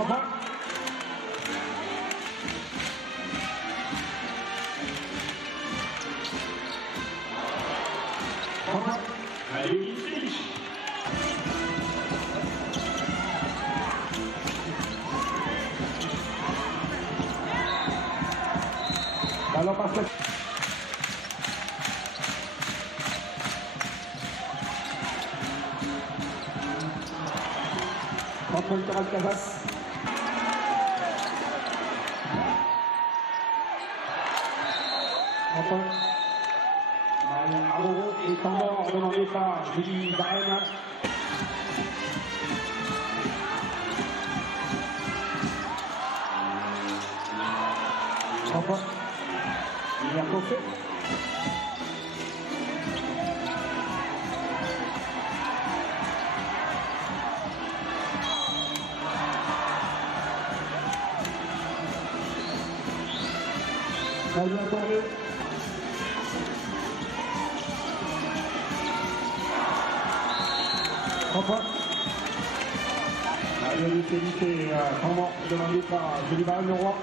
3 points. Allez, finish. Ballon basket. Contre le terrain de Casas. Aroro est en mort demandé par Julie Varenne. Il a coffé. Salut à toi. Allez, l'utilité, comment demandé par Julie Varenne, le roi.